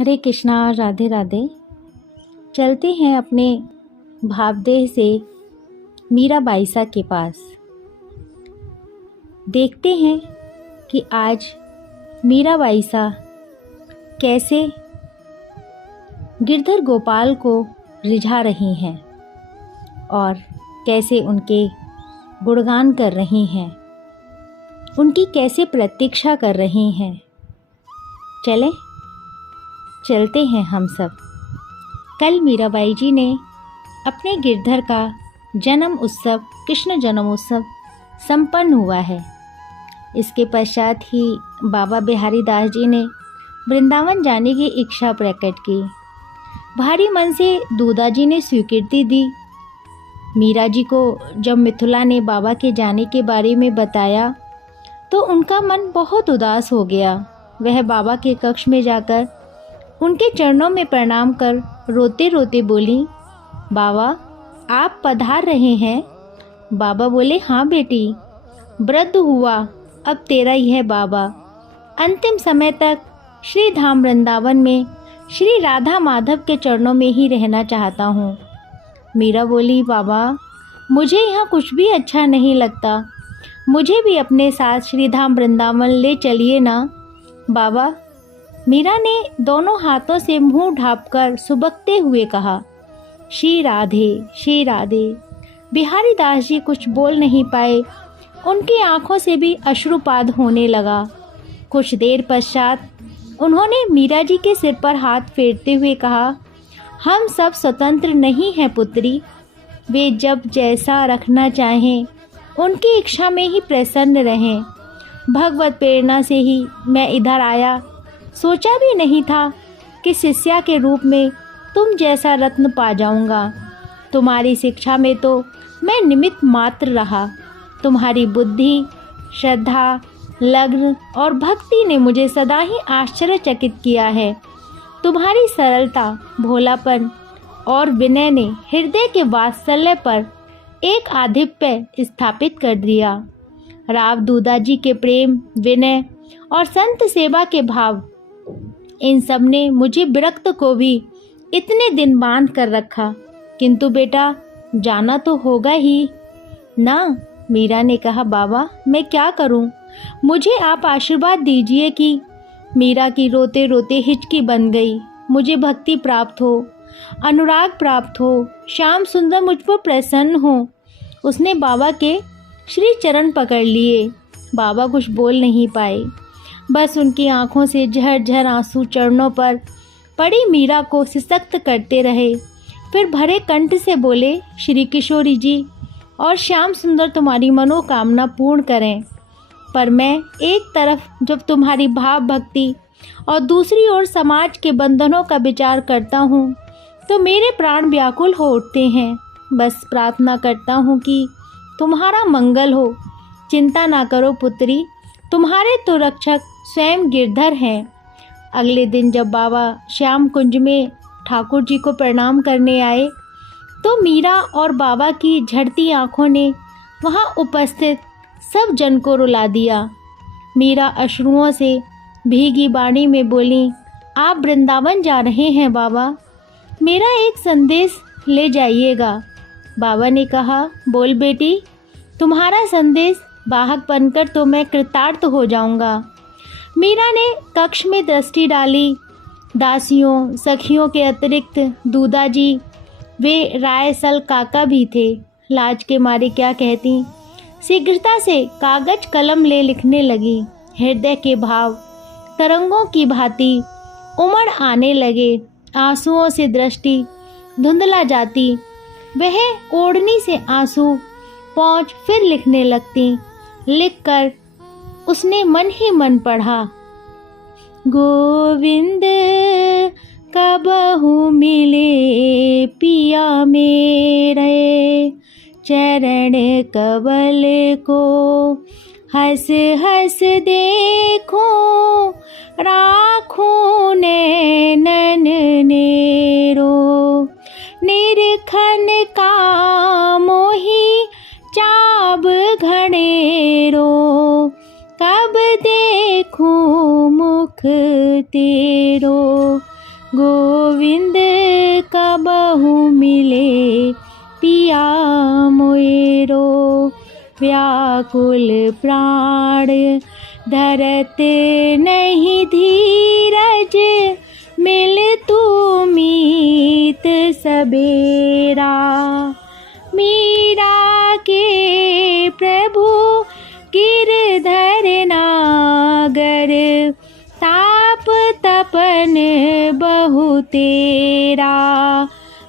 हरे कृष्णा, राधे राधे। चलते हैं अपने भावदेह से मीराबाई सा के पास। देखते हैं कि आज मीराबाई सा कैसे गिरधर गोपाल को रिझा रही हैं और कैसे उनके गुणगान कर रही हैं, उनकी कैसे प्रतीक्षा कर रही हैं। चलते हैं हम सब। कल मीराबाई जी ने अपने गिरधर का जन्म उत्सव, कृष्ण जन्मोत्सव संपन्न हुआ है। इसके पश्चात ही बाबा बिहारी दास जी ने वृंदावन जाने की इच्छा प्रकट की। भारी मन से दूधा जी ने स्वीकृति दी। मीरा जी को जब मिथुला ने बाबा के जाने के बारे में बताया तो उनका मन बहुत उदास हो गया। वह बाबा के कक्ष में जाकर उनके चरणों में प्रणाम कर रोते रोते बोली, बाबा आप पधार रहे हैं? बाबा बोले, हाँ बेटी, वृद्ध हुआ अब तेरा ही है बाबा। अंतिम समय तक श्री धाम वृंदावन में श्री राधा माधव के चरणों में ही रहना चाहता हूँ। मीरा बोली, बाबा मुझे यहाँ कुछ भी अच्छा नहीं लगता, मुझे भी अपने साथ श्री धाम वृंदावन ले चलिए ना। बाबा, मीरा ने दोनों हाथों से मुंह ढांपकर सुबकते हुए कहा, श्री राधे श्री राधे। बिहारी दास जी कुछ बोल नहीं पाए, उनकी आंखों से भी अश्रुपात होने लगा। कुछ देर पश्चात उन्होंने मीरा जी के सिर पर हाथ फेरते हुए कहा, हम सब स्वतंत्र नहीं हैं पुत्री, वे जब जैसा रखना चाहें उनकी इच्छा में ही प्रसन्न रहें। भगवत प्रेरणा से ही मैं इधर आया, सोचा भी नहीं था कि शिष्या के रूप में तुम जैसा रत्न पा जाऊंगा। तुम्हारी शिक्षा में तो मैं निमित्त मात्र रहा। तुम्हारी बुद्धि, श्रद्धा, लग्न और भक्ति ने मुझे सदा ही आश्चर्यचकित किया है। तुम्हारी सरलता, भोलापन और विनय ने हृदय के वात्सल्य पर एक आधिपत्य स्थापित कर दिया। राव दूधा जी के प्रेम, विनय और संत सेवा के भाव, इन सब ने मुझे विरक्त को भी इतने दिन बांध कर रखा। किंतु बेटा जाना तो होगा ही ना। मीरा ने कहा, बाबा मैं क्या करूं? मुझे आप आशीर्वाद दीजिए कि मीरा की रोते रोते हिचकी बन गई। मुझे भक्ति प्राप्त हो, अनुराग प्राप्त हो, श्याम सुंदर मुझ पर प्रसन्न हो। उसने बाबा के श्री चरण पकड़ लिए। बाबा कुछ बोल नहीं पाए, बस उनकी आंखों से झरझर आंसू चरणों पर पड़ी मीरा को सशक्त करते रहे। फिर भरे कंठ से बोले, श्री किशोरी जी और श्याम सुंदर तुम्हारी मनोकामना पूर्ण करें। पर मैं एक तरफ जब तुम्हारी भाव भक्ति और दूसरी ओर समाज के बंधनों का विचार करता हूँ तो मेरे प्राण व्याकुल हो उठते हैं। बस प्रार्थना करता हूँ कि तुम्हारा मंगल हो। चिंता ना करो पुत्री, तुम्हारे तो रक्षक स्वयं गिरधर हैं। अगले दिन जब बाबा श्याम कुंज में ठाकुर जी को प्रणाम करने आए तो मीरा और बाबा की झड़ती आंखों ने वहां उपस्थित सब जन को रुला दिया। मीरा अश्रुओं से भीगी बाणी में बोली, आप वृंदावन जा रहे हैं बाबा, मेरा एक संदेश ले जाइएगा। बाबा ने कहा, बोल बेटी, तुम्हारा संदेश वाहक बनकर तो मैं कृतार्थ हो जाऊंगा। मीरा ने कक्ष में दृष्टि डाली। दासियों सखियों के अतिरिक्त दूधा जी, वे रायसल काका भी थे। लाज के मारे क्या कहती, शीघ्रता से कागज कलम ले लिखने लगी। हृदय के भाव तरंगों की भांति उमड़ आने लगे। आंसुओं से दृष्टि धुंधला जाती। वह ओढ़नी से आंसू पोंछ फिर लिखने लगती। लिखकर उसने मन ही मन पढ़ा, गोविंद कबहु मिले पिया मेरे, चरण कवल को हंस हंस देखो, राखो नैनन नेरो, निरखन का मोही चाब घड़ेरो, कब देखूं मुख तेरो। गोविंद कबहु मिले पिया मोरो, व्याकुल प्राण धरत नहीं धीरज, मिल तू मीत सबेरा। मीरा के प्रभु गिरधर नागर, ताप तपन बहु तेरा।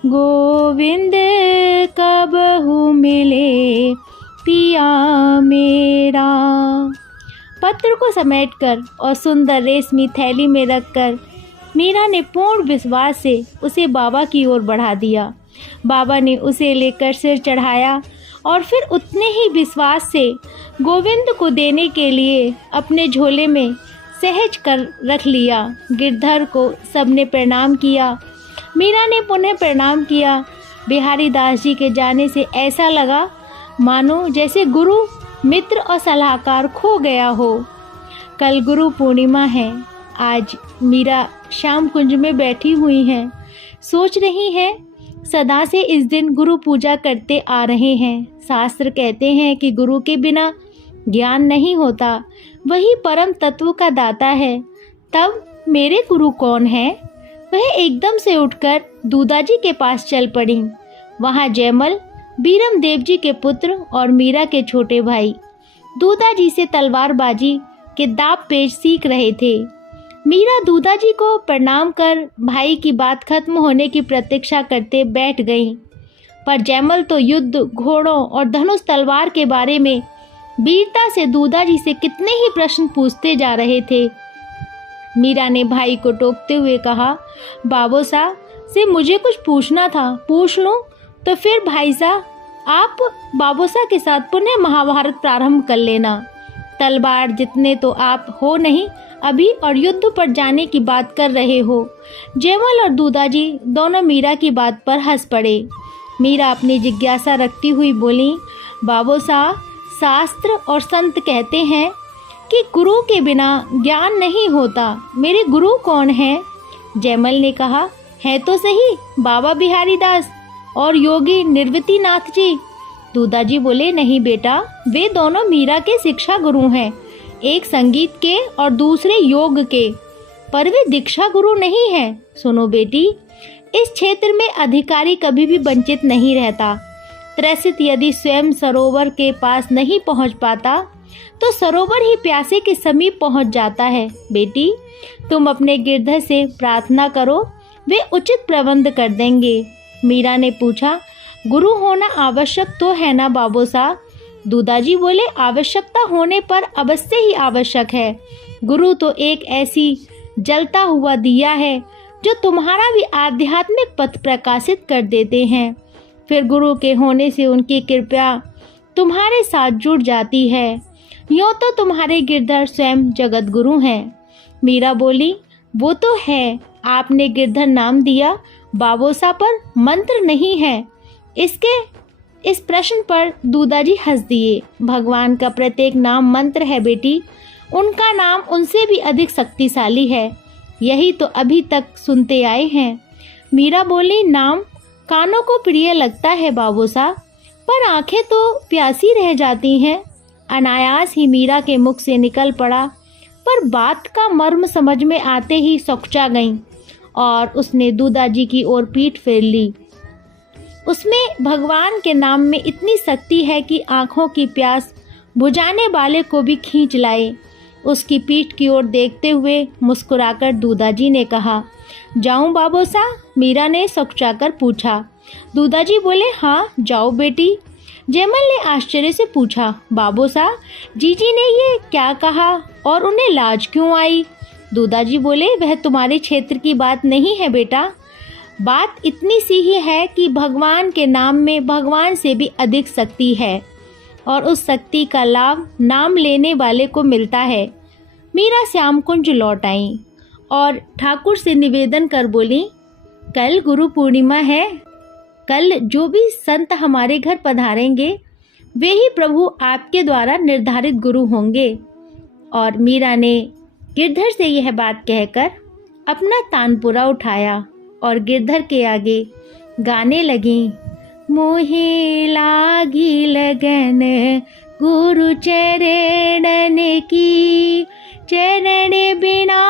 गोविंद कबहु मिले पिया मेरा। पत्र को समेटकर और सुंदर रेशमी थैली में रखकर मीरा ने पूर्ण विश्वास से उसे बाबा की ओर बढ़ा दिया। बाबा ने उसे लेकर सिर चढ़ाया और फिर उतने ही विश्वास से गोविंद को देने के लिए अपने झोले में सहज कर रख लिया। गिरधर को सबने प्रणाम किया। मीरा ने पुनः प्रणाम किया। बिहारी दास जी के जाने से ऐसा लगा मानो जैसे गुरु, मित्र और सलाहकार खो गया हो। कल गुरु पूर्णिमा है। आज मीरा श्याम कुंज में बैठी हुई हैं, सोच रही हैं सदा से इस दिन गुरु पूजा करते आ रहे हैं। शास्त्र कहते हैं कि गुरु के बिना ज्ञान नहीं होता, वही परम तत्व का दाता है। तब मेरे गुरु कौन है? वह एकदम से उठकर दूदाजी के पास चल पड़ी। वहाँ जयमल बीरम देव जी के पुत्र और मीरा के छोटे भाई दूदाजी से तलवारबाजी के दाव पेच सीख रहे थे। मीरा दूदाजी को प्रणाम कर भाई की बात खत्म होने की प्रतीक्षा करते बैठ गई, पर जयमल तो युद्ध, घोड़ों और धनुष तलवार के बारे में वीरता से दूदाजी से कितने ही प्रश्न पूछते जा रहे थे। मीरा ने भाई को टोकते हुए कहा, बाबू साहब से मुझे कुछ पूछना था, पूछ लूं? तो फिर भाई साहब आप बाबू साहब के साथ पुनः महाभारत प्रारंभ कर लेना। तलवार जितने तो आप हो नहीं अभी, और युद्ध पर जाने की बात कर रहे हो। जयमल और दूदाजी दोनों मीरा की बात पर हंस पड़े। मीरा अपनी जिज्ञासा रखती हुई बोली, बाबू साहब शास्त्र और संत कहते हैं कि गुरु के बिना ज्ञान नहीं होता। मेरे गुरु कौन है? जयमल ने कहा, है तो सही बाबा बिहारी दास और योगी निर्वतीनाथ जी। दूदाजी बोले, नहीं बेटा, वे दोनों मीरा के शिक्षा गुरु हैं, एक संगीत के और दूसरे योग के, पर वे दीक्षा गुरु नहीं हैं। सुनो बेटी, इस क्षेत्र में अधिकारी कभी भी वंचित नहीं रहता। त्रसित यदि स्वयं सरोवर के पास नहीं पहुंच पाता तो सरोवर ही प्यासे के समीप पहुंच जाता है। बेटी, तुम अपने गिरधर से प्रार्थना करो, वे उचित प्रबंध कर देंगे। मीरा ने पूछा, गुरु होना आवश्यक तो है ना बाबू साहब? दूदाजी बोले, आवश्यकता होने पर अवश्य ही आवश्यक है। गुरु तो एक ऐसी जलता हुआ दिया है जो तुम्हारा भी आध्यात्मिक पथ प्रकाशित कर देते हैं। फिर गुरु के होने से उनकी कृपा तुम्हारे साथ जुड़ जाती है। यूँ तो तुम्हारे गिरधर स्वयं जगत गुरु हैं। मीरा बोली, वो तो है, आपने गिरधर नाम दिया, बाबोसा पर मंत्र नहीं है। इस प्रश्न पर दूदाजी हंस दिए। भगवान का प्रत्येक नाम मंत्र है बेटी, उनका नाम उनसे भी अधिक शक्तिशाली है, यही तो अभी तक सुनते आए हैं। मीरा बोली, नाम कानों को प्रिय लगता है बाबू साहब, पर आंखें तो प्यासी रह जाती हैं। अनायास ही मीरा के मुख से निकल पड़ा, पर बात का मर्म समझ में आते ही सकुचा गई और उसने दूदाजी की ओर पीठ फेर ली। उसमें भगवान के नाम में इतनी शक्ति है कि आंखों की प्यास बुझाने वाले को भी खींच लाए। उसकी पीठ की ओर देखते हुए मुस्कुराकर दूदाजी ने कहा, जाऊं बाबूसा? मीरा ने सकुचाकर पूछा। दूदाजी बोले, हाँ जाओ बेटी। जयमल ने आश्चर्य से पूछा, बाबूसा जीजी ने ये क्या कहा और उन्हें लाज क्यों आई? दूदाजी बोले, वह तुम्हारे क्षेत्र की बात नहीं है बेटा, बात इतनी सी ही है कि भगवान के नाम में भगवान से भी अधिक शक्ति है और उस शक्ति का लाभ नाम लेने वाले को मिलता है। मीरा श्यामकुंज लौट आई और ठाकुर से निवेदन कर बोली, कल गुरु पूर्णिमा है, कल जो भी संत हमारे घर पधारेंगे वे ही प्रभु आपके द्वारा निर्धारित गुरु होंगे। और मीरा ने गिरधर से यह बात कहकर अपना तानपुरा उठाया और गिरधर के आगे गाने लगी। मोहे लागी लगन गुरु चरणन की, चरण बिना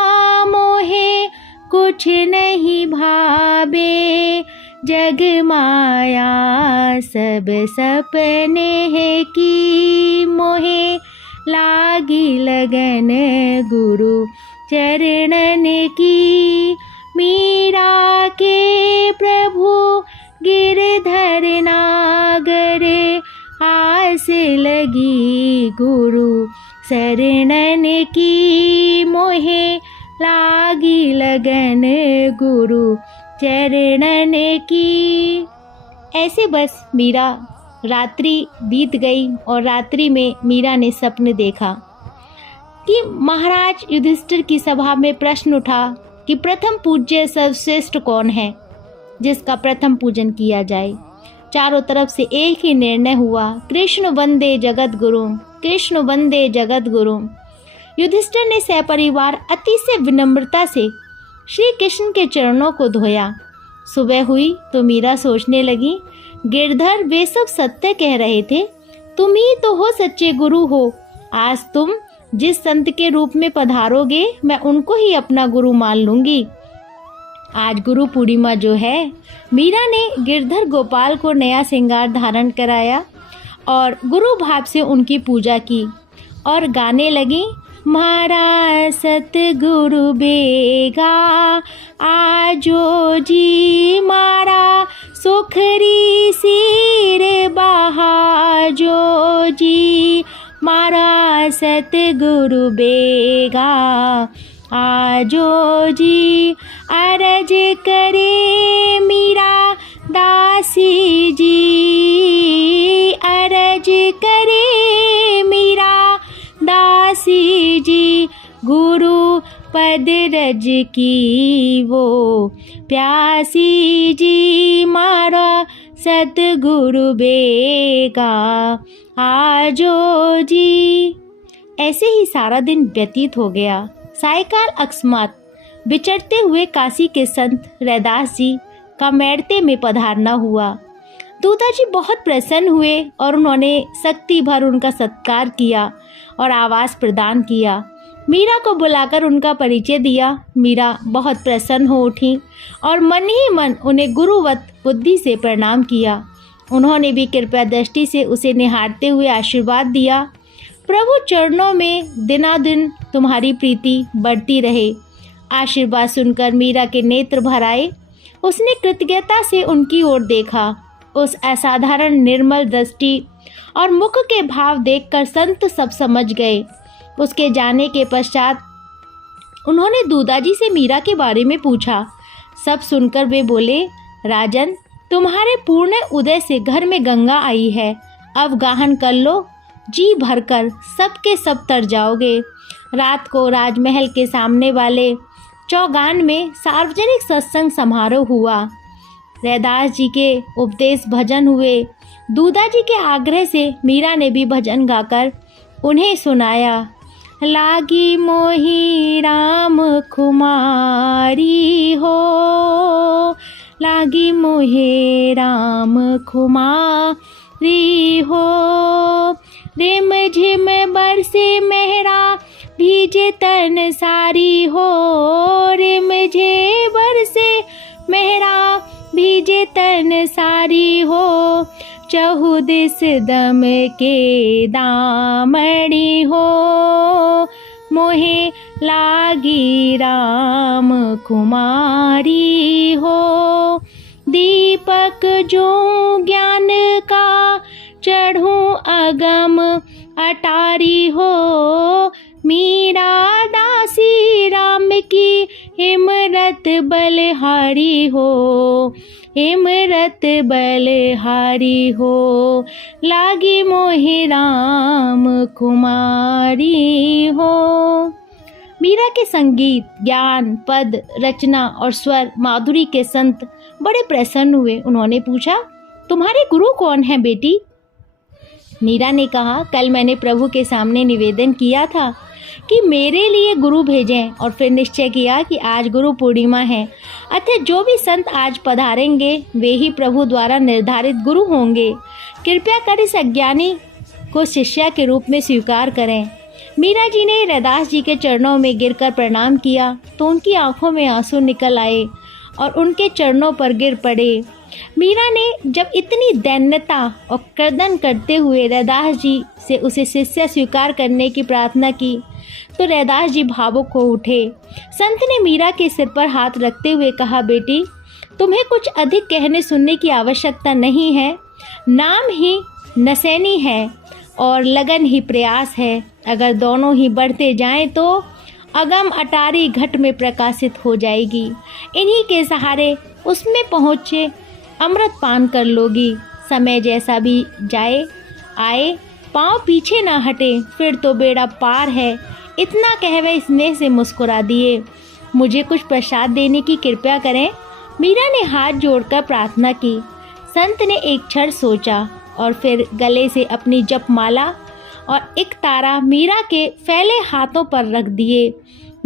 मोहे कुछ नहीं भावे, जग माया सब सपने है की, मोहे लागी लगन गुरु चरणन की। मीरा के प्रभु गिरधर नागर, आस लगी गुरु शरणन की, मोहे लागी लगन गुरु चरणन की। ऐसे बस मीरा रात्रि बीत गई और रात्रि में मीरा ने सपने देखा कि महाराज युधिष्ठिर की सभा में प्रश्न उठा कि प्रथम पूज्य सर्वश्रेष्ठ कौन है जिसका प्रथम पूजन किया जाए। चारों तरफ से एक ही निर्णय हुआ, कृष्ण वंदे जगत गुरु, कृष्ण वंदे जगत गुरु। युधिष्ठिर ने सपरिवार अति से विनम्रता से श्री कृष्ण के चरणों को धोया। सुबह हुई तो मीरा सोचने लगी, गिरधर वे सब सत्य कह रहे थे, तुम ही तो हो सच्चे गुरु हो। आज तुम जिस संत के रूप में पधारोगे मैं उनको ही अपना गुरु मान लूंगी। आज गुरु पूर्णिमा जो है, मीरा ने गिरधर गोपाल को नया श्रृंगार धारण कराया और गुरु भाव से उनकी पूजा की और गाने लगी। मारा सतगुरु बेगा आजो जी, मारा सुखरी सिर बहाजो जी, मारा सतगुरु बेगा आजो जी। अरज करे मीरा दासी जी, अरज करे मीरा दासी जी, गुरु पद रज की वो प्यासी जी, मारा सतगुरु बेगा आजो जी। ऐसे ही सारा दिन व्यतीत हो गया। सायकाल अकस्मात विचरते हुए काशी के संत रैदास जी का मैड़ते में पधारना हुआ। दूधा जी बहुत प्रसन्न हुए और उन्होंने शक्ति भर उनका सत्कार किया और आवास प्रदान किया। मीरा को बुलाकर उनका परिचय दिया। मीरा बहुत प्रसन्न हो उठी और मन ही मन उन्हें गुरुवत बुद्धि से प्रणाम किया। उन्होंने भी कृपया दृष्टि से उसे निहारते हुए आशीर्वाद दिया, प्रभु चरणों में दिनादिन तुम्हारी प्रीति बढ़ती रहे। आशीर्वाद सुनकर मीरा के नेत्र भर आए। उसने कृतज्ञता से उनकी ओर देखा। उस असाधारण निर्मल दृष्टि और मुख के भाव देखकर संत सब समझ गए। उसके जाने के पश्चात उन्होंने दूधाजी से मीरा के बारे में पूछा। सब सुनकर वे बोले, राजन, तुम्हारे पूर्ण उदय से घर में गंगा आई है, अब गाहन कर लो, जी भरकर सबके सब तर जाओगे। रात को राजमहल के सामने वाले चौगान में सार्वजनिक सत्संग समारोह हुआ। रैदास जी के उपदेश भजन हुए। दूधा जी के आग्रह से मीरा ने भी भजन गाकर उन्हें सुनाया। लागी मोही राम खुमारी हो, लागी मोहे राम खुमारी हो, रिम झिम बरसे मेहरा भीजे तन सारी हो, रिम झे बरसे मेहरा भीजे तन सारी हो, चहुदिस दम के दामड़ी हो, मोहे लागी राम कुमारी हो। दीपक जो ज्ञान का चढ़ूं अगम अटारी हो, मीरा दासी राम की हिमरत बलहारी हो, हिमरत बलहारी हो, लागी मोहि राम कुमारी हो। मीरा के संगीत, ज्ञान, पद, रचना और स्वर माधुरी के संत बड़े प्रसन्न हुए। उन्होंने पूछा, तुम्हारे गुरु कौन है बेटी? मीरा ने कहा, कल मैंने प्रभु के सामने निवेदन किया था, कि मेरे लिए गुरु भेजें और फिर निश्चय किया कि आज गुरु पूर्णिमा है, अतः जो भी संत आज पधारेंगे वे ही प्रभु द्वारा निर्धारित गुरु होंगे। कृपया कर इस अज्ञानी को शिष्या के रूप में स्वीकार करें। मीरा जी ने रैदास जी के चरणों में गिरकर प्रणाम किया तो उनकी आंखों में आंसू निकल आए और उनके चरणों पर गिर पड़े। मीरा ने जब इतनी दैन्यता और क्रदन करते हुए रैदास जी से उसे शिष्य स्वीकार करने की प्रार्थना की तो रैदास जी भावुक हो उठे। संत ने मीरा के सिर पर हाथ रखते हुए कहा, बेटी तुम्हें कुछ अधिक कहने सुनने की आवश्यकता नहीं है। नाम ही नसैनी है और लगन ही प्रयास है। अगर दोनों ही बढ़ते जाएं तो अगम अटारी घट में प्रकाशित हो जाएगी। इन्हीं के सहारे उसमें पहुँचे अमृत पान कर लोगी। समय जैसा भी जाए आए पाँव पीछे ना हटे, फिर तो बेड़ा पार है। इतना कह वह स्नेह से मुस्कुरा दिए। मुझे कुछ प्रसाद देने की कृपया करें। मीरा ने हाथ जोड़कर प्रार्थना की। संत ने एक क्षण सोचा और फिर गले से अपनी जपमाला और एक तारा मीरा के फैले हाथों पर रख दिए।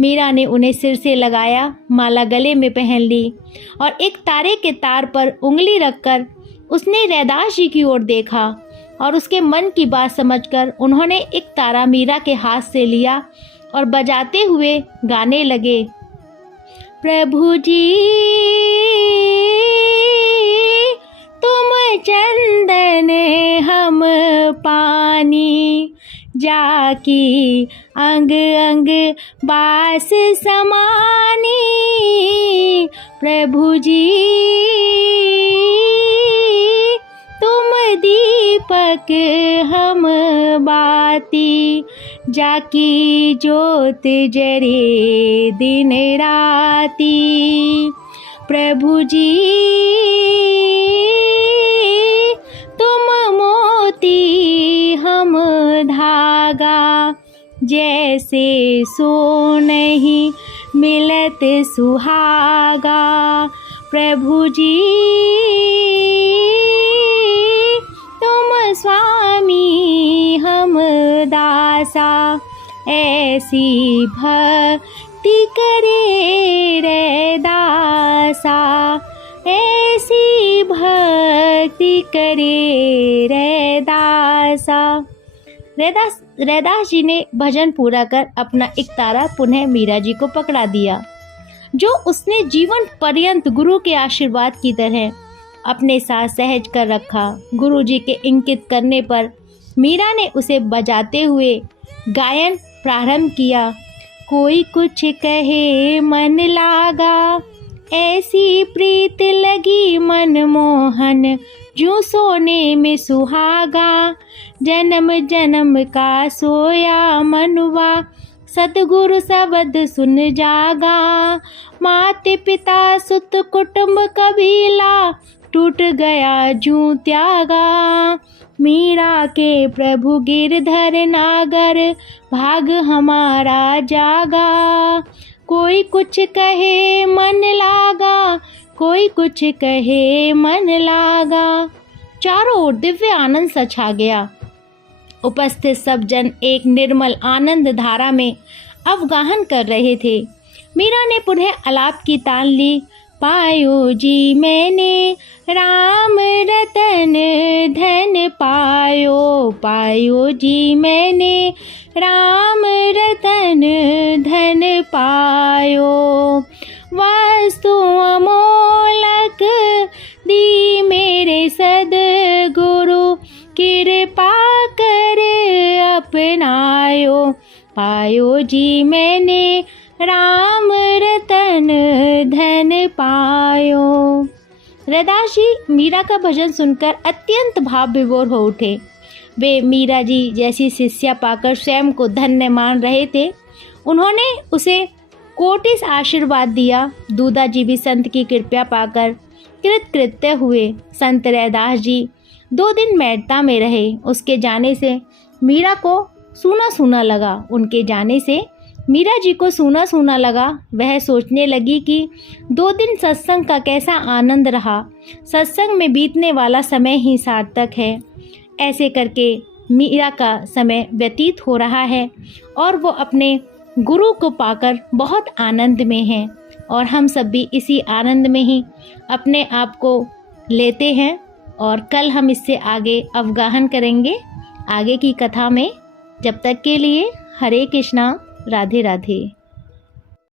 मीरा ने उन्हें सिर से लगाया, माला गले में पहन ली और एक तारे के तार पर उंगली रखकर उसने रैदास जी की ओर देखा और उसके मन की बात समझकर उन्होंने एक तारा मीरा के हाथ से लिया और बजाते हुए गाने लगे। प्रभु जी तुम चंदन हम पानी, जाकी अंग अंग बास समानी। प्रभु जी तुम दीपक हम बाती, जाकी ज्योत जरे दिन राती। प्रभु जी तुम मोती हम धागा, जैसे सो नहीं मिलत सुहागा। प्रभु जी तुम स्वामी हम दासा, ऐसी भक्ति करे रैदासा, ऐसी भक्ति करे रैदासा। रैदास जी ने भजन पूरा कर अपना एक तारा पुनः मीरा जी को पकड़ा दिया, जो उसने जीवन पर्यंत गुरु के आशीर्वाद की तरह अपने साथ सहज कर रखा। गुरु जी के इंगित करने पर मीरा ने उसे बजाते हुए गायन प्रारंभ किया। कोई कुछ कहे मन लागा, ऐसी प्रीत लगी मन मोहन, जो सोने में सुहागा। जन्म जन्म का सोया मनुआ, सतगुरु शब्द सुन जागा। माते पिता सुत कुटुंब कबीला, टूट गया जूं त्यागा। मीरा के प्रभु गिरधर नागर, भाग हमारा जागा। कोई कुछ कहे मन लागा, कोई कुछ कहे मन लागा। चारों ओर दिव्य आनंद सा छा गया। उपस्थित सब जन एक निर्मल आनंद धारा में अवगाहन कर रहे थे। मीरा ने पुनः आलाप की तान ली। पायो जी मैंने राम रतन धन पायो, पायो जी मैंने राम रतन धन पायो। वस्तु अमोलक दी मेरे सद्गुरु, कृपा कर अपनायो। पायो जी मैंने राम रतन धन पायो। रैदास जी मीरा का भजन सुनकर अत्यंत भाव विभोर हो उठे। वे मीरा जी जैसी शिष्या पाकर स्वयं को धन्य मान रहे थे। उन्होंने उसे कोटिस आशीर्वाद दिया। दूधा जी भी संत की कृपा पाकर कृतकृत्य हुए। संत रैदास जी 2 दिन मैड़ता में रहे। उसके जाने से मीरा को सूना सूना लगा। उनके जाने से मीरा जी को सूना सूना लगा। वह सोचने लगी कि 2 दिन सत्संग का कैसा आनंद रहा। सत्संग में बीतने वाला समय ही सार्थक है। ऐसे करके मीरा का समय व्यतीत हो रहा है और वो अपने गुरु को पाकर बहुत आनंद में हैं और हम सब भी इसी आनंद में ही अपने आप को लेते हैं और कल हम इससे आगे अवगाहन करेंगे आगे की कथा में। जब तक के लिए हरे कृष्णा, राधे राधे।